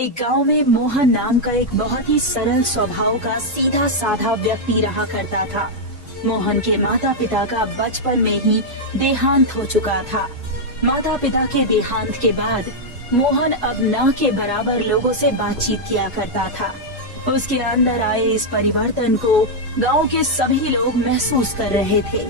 एक गांव में मोहन नाम का एक बहुत ही सरल स्वभाव का सीधा साधा व्यक्ति रहा करता था। मोहन के माता पिता का बचपन में ही देहांत हो चुका था। माता पिता के देहांत के बाद मोहन अब न के बराबर लोगों से बातचीत किया करता था। उसके अंदर आए इस परिवर्तन को गांव के सभी लोग महसूस कर रहे थे।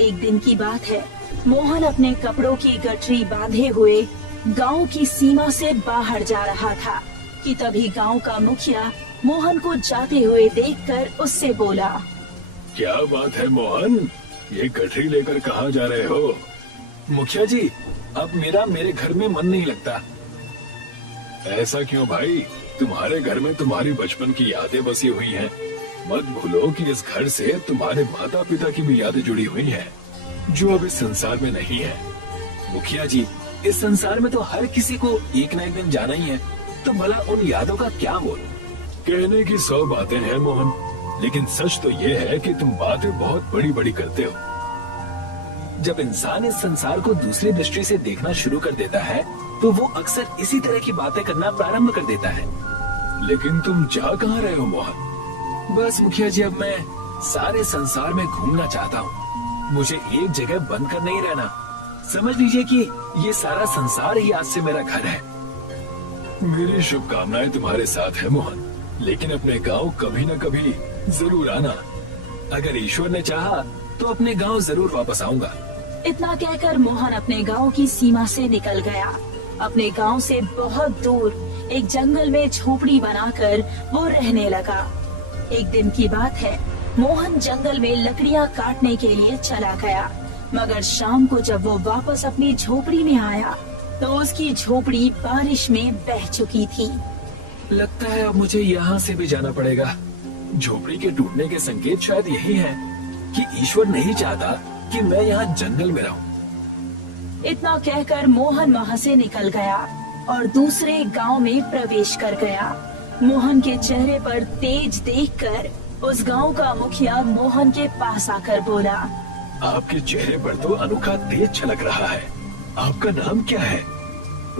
एक दिन की बात है, मोहन अपने कपड़ों की गठरी बांधे हुए गांव की सीमा से बाहर जा रहा था कि तभी गांव का मुखिया मोहन को जाते हुए देखकर उससे बोला, क्या बात है मोहन, ये गठरी लेकर कहाँ जा रहे हो? मुखिया जी, अब मेरे घर में मन नहीं लगता। ऐसा क्यों भाई? तुम्हारे घर में तुम्हारी बचपन की यादें बसी हुई हैं। मत भूलो कि इस घर से तुम्हारे माता पिता की भी यादें जुड़ी हुई हैं, जो अब इस संसार में नहीं है। मुखिया जी, इस संसार में तो हर किसी को एक न एक दिन जाना ही है, तो भला उन यादों का क्या मोल? कहने की 100 बातें हैं मोहन, लेकिन सच तो ये है कि तुम बातें बहुत बड़ी बड़ी करते हो। जब इंसान इस संसार को दूसरी दृष्टि से देखना शुरू कर देता है, तो वो अक्सर इसी तरह की बातें करना प्रारंभ कर देता है। लेकिन तुम जा कहाँ रहे हो मोहन? बस मुखिया जी, अब मैं सारे संसार में घूमना चाहता हूँ। मुझे एक जगह बंद कर नहीं रहना। समझ लीजिए कि ये सारा संसार ही आज से मेरा घर है। मेरी शुभकामनाएं तुम्हारे साथ है मोहन, लेकिन अपने गांव कभी न कभी जरूर आना। अगर ईश्वर ने चाहा तो अपने गांव जरूर वापस आऊंगा। इतना कहकर मोहन अपने गांव की सीमा से निकल गया। अपने गांव से बहुत दूर एक जंगल में झोपड़ी बनाकर वो रहने लगा। एक दिन की बात है, मोहन जंगल में लकड़ियां काटने के लिए चला गया, मगर शाम को जब वो वापस अपनी झोपड़ी में आया तो उसकी झोपड़ी बारिश में बह चुकी थी। लगता है अब मुझे यहाँ से भी जाना पड़ेगा। झोपड़ी के टूटने के संकेत शायद यही है कि ईश्वर नहीं चाहता कि मैं यहाँ जंगल में रहूं। इतना कहकर मोहन वहाँ से निकल गया और दूसरे गांव में प्रवेश कर गया। मोहन के चेहरे पर तेज देखकर उस गांव का मुखिया मोहन के पास आकर बोला, आपके चेहरे पर तो अनोखा तेज छलक रहा है। आपका नाम क्या है?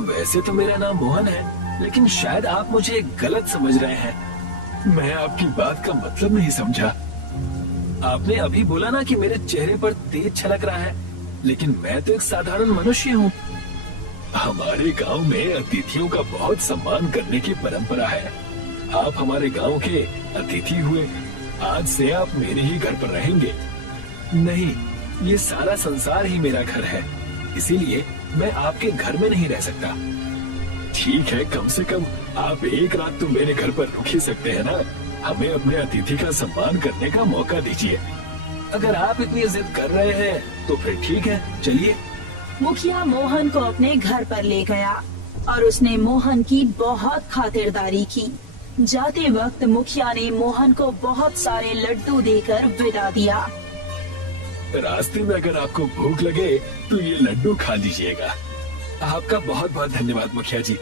वैसे तो मेरा नाम मोहन है, लेकिन शायद आप मुझे गलत समझ रहे हैं। मैं आपकी बात का मतलब नहीं समझा। आपने अभी बोला ना कि मेरे चेहरे पर तेज छलक रहा है, लेकिन मैं तो एक साधारण मनुष्य हूँ। हमारे गांव में अतिथियों का बहुत सम्मान करने की परंपरा है। आप हमारे गांव के अतिथि हुए। आज से आप मेरे ही घर पर रहेंगे। नहीं, ये सारा संसार ही मेरा घर है, इसीलिए मैं आपके घर में नहीं रह सकता। ठीक है, कम से कम आप एक रात तो मेरे घर पर रुक ही सकते हैं ना। हमें अपने अतिथि का सम्मान करने का मौका दीजिए। अगर आप इतनी जिद कर रहे हैं तो फिर ठीक है, चलिए। मुखिया मोहन को अपने घर पर ले गया और उसने मोहन की बहुत खातिरदारी की। जाते वक्त मुखिया ने मोहन को बहुत सारे लड्डू देकर विदा दिया। रास्ते में अगर आपको भूख लगे तो ये लड्डू खा लीजिएगा। आपका बहुत बहुत धन्यवाद मुखिया जी।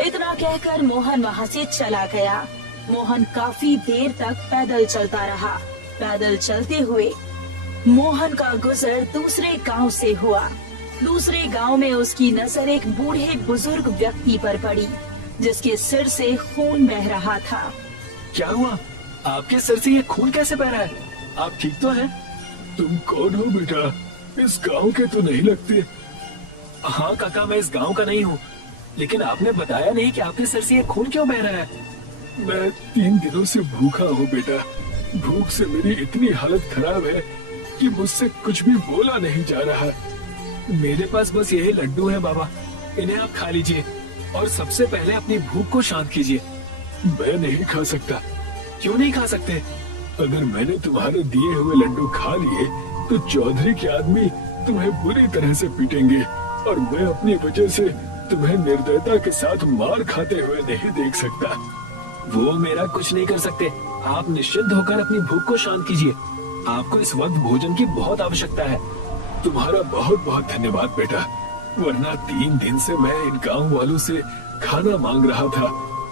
इतना कहकर मोहन वहाँ से चला गया। मोहन काफी देर तक पैदल चलता रहा। पैदल चलते हुए मोहन का गुजर दूसरे गांव से हुआ। दूसरे गांव में उसकी नजर एक बूढ़े बुजुर्ग व्यक्ति पर पड़ी, जिसके सिर से खून बह रहा था। क्या हुआ? आपके सिर से ये खून कैसे बह रहा है? आप ठीक तो हैं? तुम कौन हो बेटा? इस गांव के तो नहीं लगते। हाँ काका, मैं इस गांव का नहीं हूँ, लेकिन आपने बताया नहीं कि आपके सिर से ये खून क्यों बह रहा है। मैं 3 दिनों से भूखा हूँ बेटा। भूख से मेरी इतनी हालत खराब है कि मुझसे कुछ भी बोला नहीं जा रहा। मेरे पास बस यही लड्डू है बाबा, इन्हें आप खा लीजिए और सबसे पहले अपनी भूख को शांत कीजिए। मैं नहीं खा सकता। क्यों नहीं खा सकते? अगर मैंने तुम्हारे दिए हुए लड्डू खा लिए तो चौधरी के आदमी तुम्हें बुरी तरह से पीटेंगे और मैं अपनी वजह से तुम्हें निर्दयता के साथ मार खाते हुए नहीं देख सकता। वो मेरा कुछ नहीं कर सकते। आप निश्चिंत होकर अपनी भूख को शांत कीजिए। आपको इस वक्त भोजन की बहुत आवश्यकता है। तुम्हारा बहुत बहुत धन्यवाद बेटा, वरना 3 दिन से मैं इन गांव वालों से खाना मांग रहा था,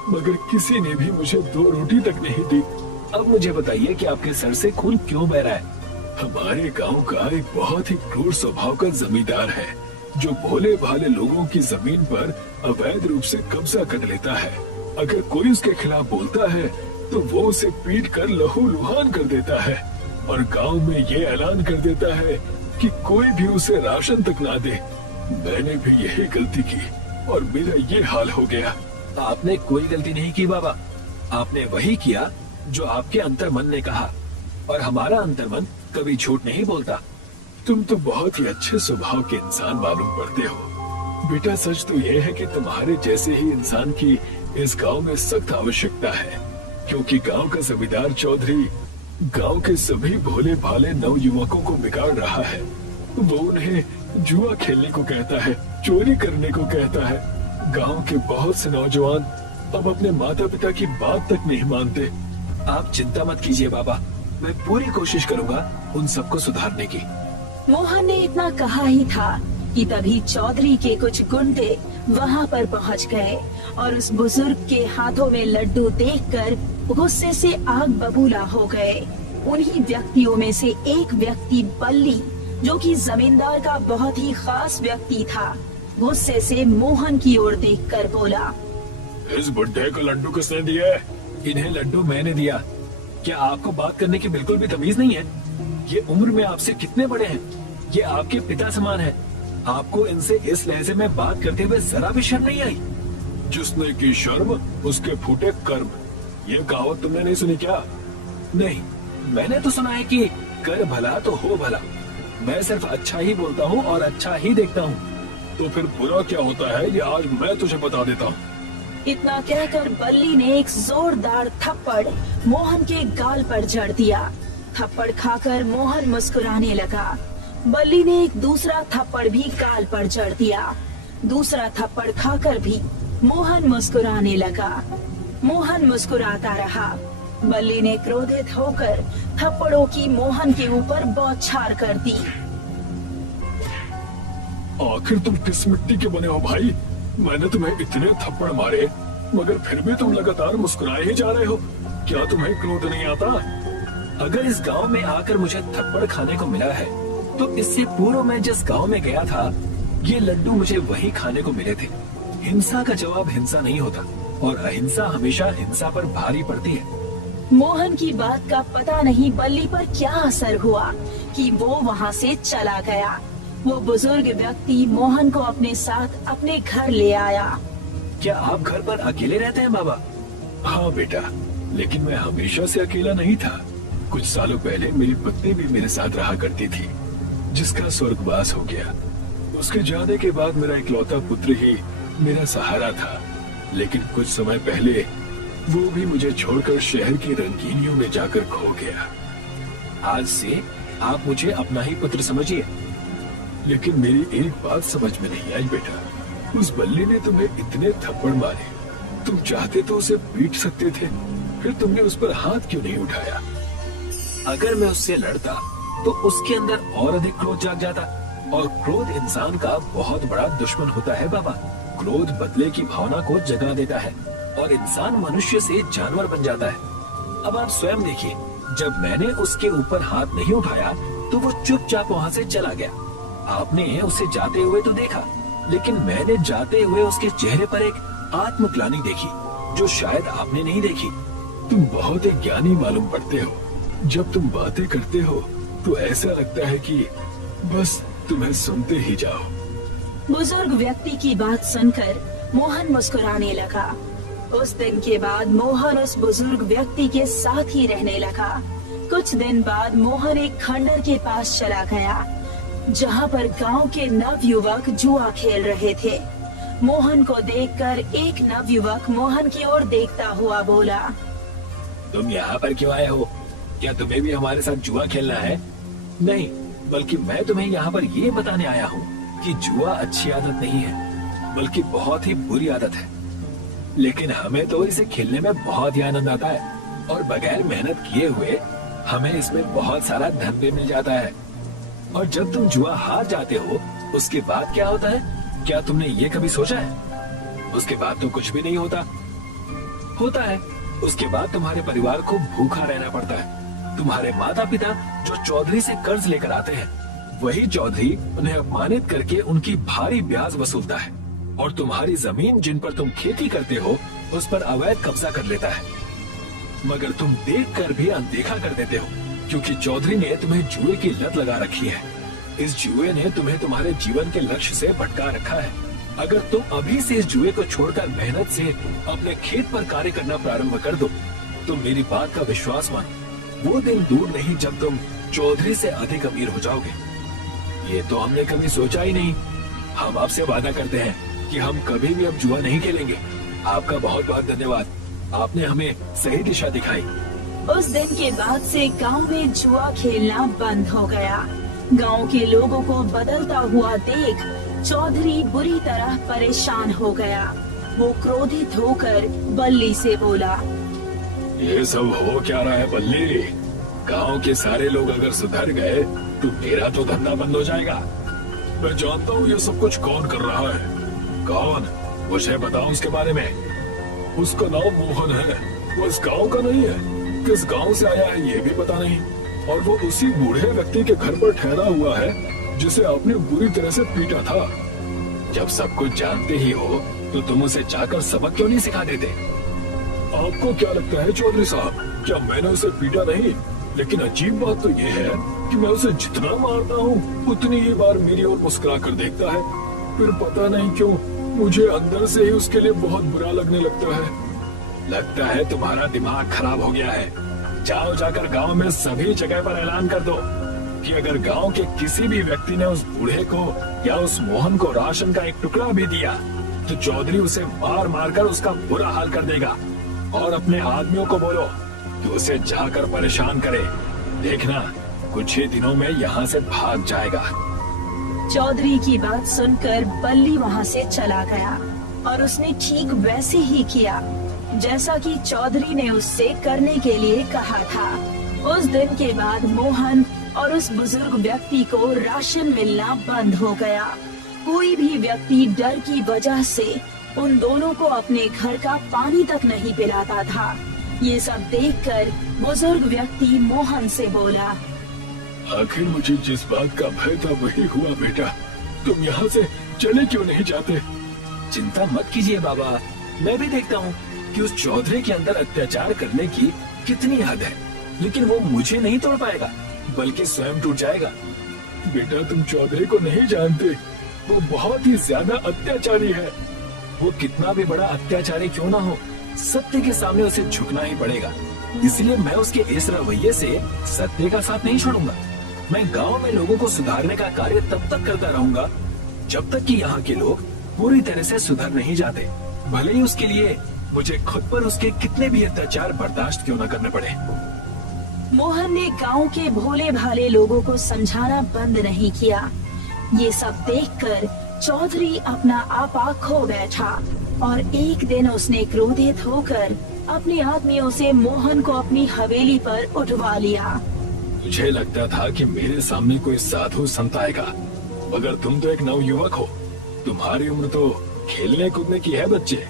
मगर किसी ने भी मुझे 2 रोटी तक नहीं दी। अब मुझे बताइए कि आपके सर से खून क्यों बह रहा है? हमारे गांव का एक बहुत ही क्रूर स्वभाव का जमींदार है, जो भोले भाले लोगों की जमीन पर अवैध रूप से कब्जा कर लेता है। अगर कोई उसके खिलाफ बोलता है तो वो उसे पीट कर लहूलुहान कर देता है और गांव में ये ऐलान कर देता है कि कोई भी उसे राशन तक ना दे। मैंने भी यही गलती की और मेरा ये हाल हो गया। आपने कोई गलती नहीं की बाबा, आपने वही किया जो आपके अंतर्मन ने कहा, और हमारा अंतर्मन कभी झूठ नहीं बोलता। तुम तो बहुत ही अच्छे स्वभाव के इंसान मालूम पड़ते हो बेटा। सच तो यह है कि तुम्हारे जैसे ही इंसान की इस गांव में सख्त आवश्यकता है, क्योंकि गांव का जमींदार चौधरी गांव के सभी भोले भाले नवयुवकों को बिगाड़ रहा है। वो उन्हें जुआ खेलने को कहता है, चोरी करने को कहता है। गांव के बहुत से नौजवान अब अपने माता पिता की बात तक नहीं मानते। आप चिंता मत कीजिए बाबा, मैं पूरी कोशिश करूंगा उन सबको सुधारने की। मोहन ने इतना कहा ही था कि तभी चौधरी के कुछ गुंडे वहां पर पहुंच गए और उस बुजुर्ग के हाथों में लड्डू देखकर गुस्से से आग बबूला हो गए। उन्हीं व्यक्तियों में से एक व्यक्ति बल्ली, जो कि जमींदार का बहुत ही खास व्यक्ति था, गुस्से से मोहन की ओर देखकर बोला, इस बुड्ढे को लड्डू किसने दिया? इन्हें लड्डू मैंने दिया। क्या आपको बात करने की बिल्कुल भी तमीज नहीं है? ये उम्र में आपसे कितने बड़े हैं, ये आपके पिता समान है। आपको इनसे इस लहजे में बात करते हुए जरा भी शर्म नहीं आई? जिसने की शर्म उसके फूटे कर्म, ये कहावत तुमने नहीं सुनी क्या? नहीं, मैंने तो सुना है कि कर भला तो हो भला। मैं सिर्फ अच्छा ही बोलता हूँ और अच्छा ही देखता हूँ। तो फिर बुरा क्या होता है ये आज मैं तुझे बता देता हूँ। इतना कहकर बल्ली ने एक जोरदार थप्पड़ मोहन के गाल पर जड़ दिया। थप्पड़ खाकर मोहन मुस्कुराने लगा। बल्ली ने एक दूसरा थप्पड़ भी गाल पर जड़ दिया। दूसरा थप्पड़ खाकर भी मोहन मुस्कुराने लगा। मोहन मुस्कुराता रहा। बल्ली ने क्रोधित होकर थप्पड़ों की मोहन के ऊपर बौछार कर दी। आखिर तुम किस मिट्टी के बने हो भाई? मैंने तुम्हें इतने थप्पड़ मारे मगर फिर भी तुम लगातार मुस्कुराए ही जा रहे हो। क्या तुम्हें क्रोध नहीं आता? अगर इस गांव में आकर मुझे थप्पड़ खाने को मिला है तो इससे पूर्व मैं जिस गांव में गया था ये लड्डू मुझे वही खाने को मिले थे। हिंसा का जवाब हिंसा नहीं होता और अहिंसा हमेशा हिंसा पर भारी पड़ती है। मोहन की बात का पता नहीं बल्ली पर क्या असर हुआ कि वो वहाँ से चला गया। वो बुजुर्ग व्यक्ति मोहन को अपने साथ अपने घर ले आया। क्या आप घर पर अकेले रहते हैं बाबा? हाँ बेटा, लेकिन मैं हमेशा से अकेला नहीं था। कुछ सालों पहले मेरी पत्नी भी मेरे साथ रहा करती थी, जिसका स्वर्गवास हो गया। उसके जाने के बाद मेरा इकलौता पुत्र ही मेरा सहारा था, लेकिन कुछ समय पहले वो भी मुझे छोड़कर शहर की रंगीनियों में जाकर खो गया। आज से आप मुझे अपना ही पुत्र समझिए। लेकिन मेरी एक बात समझ में नहीं आई बेटा, उस बल्ली ने तुम्हें इतने थप्पड़ मारे, तुम चाहते तो उसे पीट सकते थे, फिर तुमने उस पर हाथ क्यों नहीं उठाया? अगर मैं उससे लड़ता तो उसके अंदर और अधिक क्रोध जाग जाता, और क्रोध इंसान का बहुत बड़ा दुश्मन होता है बाबा। क्रोध बदले की भावना को जगा देता है और इंसान मनुष्य से जानवर बन जाता है। अब आप स्वयं देखिए, जब मैंने उसके ऊपर हाथ नहीं उठाया तो वो चुपचाप वहाँ से चला गया। आपने उसे जाते हुए तो देखा, लेकिन मैंने जाते हुए उसके चेहरे पर एक आत्मग्लानि देखी जो शायद आपने नहीं देखी। तुम बहुत ही ज्ञानी मालूम पड़ते हो। जब तुम बातें करते हो तो ऐसा लगता है कि बस तुम्हें सुनते ही जाओ। बुजुर्ग व्यक्ति की बात सुनकर मोहन मुस्कुराने लगा। उस दिन के बाद मोहन उस बुजुर्ग व्यक्ति के साथ ही रहने लगा। कुछ दिन बाद मोहन एक खंडर के पास चला गया, जहाँ पर गांव के नवयुवक जुआ खेल रहे थे। मोहन को देखकर एक नवयुवक मोहन की ओर देखता हुआ बोला, तुम यहाँ पर क्यों आए हो? क्या तुम्हें भी हमारे साथ जुआ खेलना है? नहीं, बल्कि मैं तुम्हें यहाँ पर ये बताने आया हूँ कि जुआ अच्छी आदत नहीं है, बल्कि बहुत ही बुरी आदत है। लेकिन हमें तो इसे खेलने में बहुत ही आनंद आता है और बगैर मेहनत किए हुए हमें इसमें बहुत सारा धन भी मिल जाता है। और जब तुम जुआ हार जाते हो उसके बाद क्या होता है? क्या तुमने ये कभी सोचा है? उसके बाद तो कुछ भी नहीं होता है। उसके बाद तुम्हारे परिवार को भूखा रहना पड़ता है। तुम्हारे माता पिता जो चौधरी से कर्ज लेकर आते हैं वही चौधरी उन्हें अपमानित करके उनकी भारी ब्याज वसूलता है और तुम्हारी जमीन जिन पर तुम खेती करते हो उस पर अवैध कब्जा कर लेता है। मगर तुम देखकर भी अनदेखा कर देते हो क्योंकि चौधरी ने तुम्हें जुए की लत लगा रखी है। इस जुए ने तुम्हें तुम्हारे जीवन के लक्ष्य से भटका रखा है। अगर तुम अभी से इस जुए को छोड़कर मेहनत से अपने खेत पर कार्य करना प्रारंभ कर दो तो मेरी बात का विश्वास मानो, वो दिन दूर नहीं जब तुम चौधरी से अधिक अमीर हो जाओगे। ये तो हमने कभी सोचा ही नहीं। हम आपसे वादा करते हैं कि हम कभी भी अब जुआ नहीं खेलेंगे। आपका बहुत बहुत धन्यवाद, आपने हमें सही दिशा दिखाई। उस दिन के बाद से गांव में जुआ खेलना बंद हो गया। गांव के लोगों को बदलता हुआ देख चौधरी बुरी तरह परेशान हो गया। वो क्रोधित होकर बल्ली से बोला, ये सब हो क्या रहा है बल्ली? गांव के सारे लोग अगर सुधर गए तो मेरा तो धंधा बंद हो जाएगा। मैं जानता हूँ ये सब कुछ कौन कर रहा है। कौन? मुझे बताओ उसके बारे में। उसका नाम मोहन है, वो इस गांव का नहीं है। किस गांव से आया है ये भी पता नहीं, और वो उसी बूढ़े व्यक्ति के घर पर ठहरा हुआ है जिसे आपने बुरी तरह से पीटा था। जब सब कुछ जानते ही हो तो तुम उसे जाकर सबक क्यों नहीं सिखा देते? आपको क्या लगता है चौधरी साहब, क्या मैंने उसे पीटा नहीं? लेकिन अजीब बात तो ये है कि मैं उसे जितना मारता हूँ उतनी ही बार मेरी ओर मुस्कुरा कर देखता है। फिर पता नहीं क्यों मुझे अंदर से ही उसके लिए बहुत बुरा लगने लगता है। लगता है तुम्हारा दिमाग खराब हो गया है। जाओ जाकर गांव में सभी जगह पर ऐलान कर दो कि अगर गांव के किसी भी व्यक्ति ने उस बूढ़े को या उस मोहन को राशन का एक टुकड़ा भी दिया तो चौधरी उसे मार मार कर उसका बुरा हाल कर देगा। और अपने आदमियों को बोलो कि उसे जाकर परेशान करे। देखना कुछ ही दिनों में यहाँ से भाग जाएगा। चौधरी की बात सुनकर बल्ली वहाँ से चला गया और उसने ठीक वैसे ही किया जैसा कि चौधरी ने उससे करने के लिए कहा था। उस दिन के बाद मोहन और उस बुजुर्ग व्यक्ति को राशन मिलना बंद हो गया। कोई भी व्यक्ति डर की वजह से उन दोनों को अपने घर का पानी तक नहीं पिलाता था। ये सब देखकर बुजुर्ग व्यक्ति मोहन से बोला, आखिर मुझे जिस बात का भय था वही हुआ बेटा। तुम यहाँ से चले क्यों नहीं जाते? चिंता मत कीजिए बाबा, मैं भी देखता हूँ कि उस चौधरी के अंदर अत्याचार करने की कितनी हद है, लेकिन वो मुझे नहीं तोड़ पाएगा बल्कि स्वयं टूट जाएगा। बेटा तुम चौधरी को नहीं जानते, वो बहुत ही ज्यादा अत्याचारी है। वो कितना भी बड़ा अत्याचारी क्यों ना हो, सत्य के सामने उसे झुकना ही पड़ेगा। इसलिए मैं उसके इस रवैये से सत्य का साथ नहीं छोड़ूंगा। मैं गांव में लोगों को सुधारने का कार्य तब तक करता रहूंगा जब तक कि यहाँ के लोग पूरी तरह से सुधर नहीं जाते, भले ही उसके लिए मुझे खुद पर उसके कितने भी अत्याचार बर्दाश्त क्यों न करने पड़े। मोहन ने गांव के भोले भाले लोगों को समझाना बंद नहीं किया। ये सब देखकर चौधरी अपना आपा खो बैठा और एक दिन उसने क्रोधित होकर अपने आदमियों से मोहन को अपनी हवेली पर उठवा लिया। मुझे लगता था कि मेरे सामने कोई साधु संत आएगा, मगर तुम तो एक नवयुवक हो। तुम्हारी उम्र तो खेलने कूदने की है बच्चे।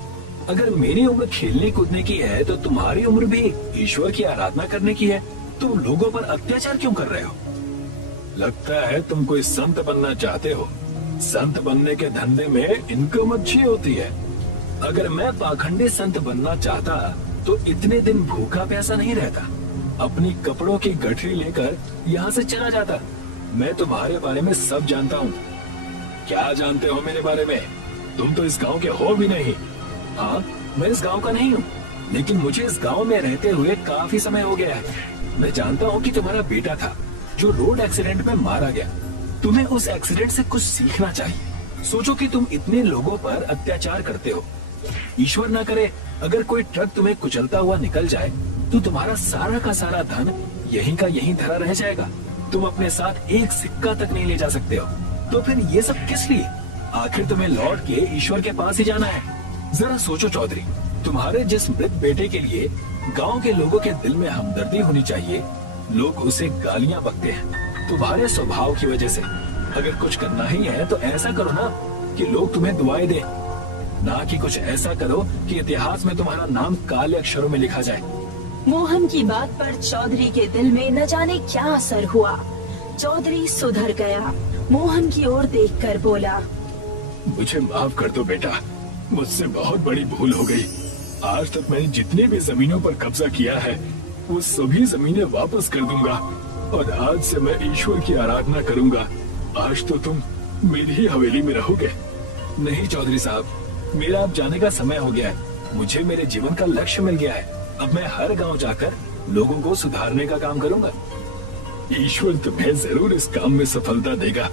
अगर मेरी उम्र खेलने कूदने की है तो तुम्हारी उम्र भी ईश्वर की आराधना करने की है। तुम लोगों पर अत्याचार क्यों कर रहे हो? लगता है तुम कोई संत बनना चाहते हो। संत बनने के धंधे में इनकम अच्छी होती है। अगर मैं पाखंडी संत बनना चाहता तो इतने दिन भूखा प्यासा नहीं रहता, अपनी कपड़ों की गठरी लेकर यहाँ से चला जाता। मैं तुम्हारे बारे में सब जानता हूँ। क्या जानते हो मेरे बारे में? तुम तो इस गांव के हो भी नहीं। हाँ, मैं इस गांव का नहीं हूँ, लेकिन मुझे इस गांव में रहते हुए काफी समय हो गया है। मैं जानता हूँ कि तुम्हारा बेटा था जो रोड एक्सीडेंट में मारा गया। तुम्हें उस एक्सीडेंट से कुछ सीखना चाहिए। सोचो कि तुम इतने लोगों पर अत्याचार करते हो। ईश्वर ना करे अगर कोई ट्रक तुम्हें कुचलता हुआ निकल जाए तो तुम्हारा सारा का सारा धन यहीं का यहीं धरा रह जाएगा। तुम अपने साथ एक सिक्का तक नहीं ले जा सकते हो। तो फिर ये सब किस लिए? आखिर तुम्हें लौट के ईश्वर के पास ही जाना है। जरा सोचो चौधरी, तुम्हारे जिस मृत बेटे के लिए गांव के लोगों के दिल में हमदर्दी होनी चाहिए, लोग उसे गालियां बकते हैं तुम्हारे स्वभाव की वजह से। अगर कुछ करना ही है तो ऐसा करो ना कि लोग तुम्हें दुआएं दें, ना कि कुछ ऐसा करो कि इतिहास में तुम्हारा नाम काले अक्षरों में लिखा जाए। मोहन की बात पर चौधरी के दिल में न जाने क्या असर हुआ। चौधरी सुधर गया। मोहन की ओर देखकर बोला, मुझे माफ कर दो बेटा, मुझसे बहुत बड़ी भूल हो गई। आज तक मैंने जितनी भी जमीनों पर कब्जा किया है वो सभी जमीनें वापस कर दूंगा और आज से मैं ईश्वर की आराधना करूंगा। आज तो तुम मेरी ही हवेली में रहोगे। नहीं चौधरी साहब, मेरा अब जाने का समय हो गया है। मुझे मेरे जीवन का लक्ष्य मिल गया है। अब मैं हर गांव जाकर लोगों को सुधारने का काम करूंगा। ईश्वर तुम्हें जरूर इस काम में सफलता देगा।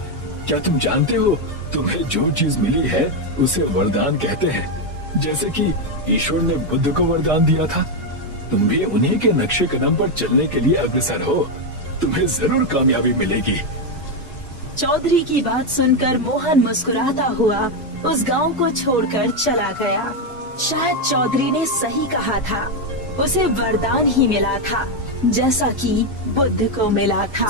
क्या तुम जानते हो, तुम्हें जो चीज मिली है उसे वरदान कहते हैं। जैसे कि ईश्वर ने बुद्ध को वरदान दिया था, तुम भी उन्हीं के नक्शे कदम पर चलने के लिए अग्रसर हो। तुम्हें जरूर कामयाबी मिलेगी। चौधरी की बात सुनकर मोहन मुस्कुराता हुआ उस गांव को छोड़कर चला गया। शायद चौधरी ने सही कहा था, उसे वरदान ही मिला था जैसा कि बुद्ध को मिला था।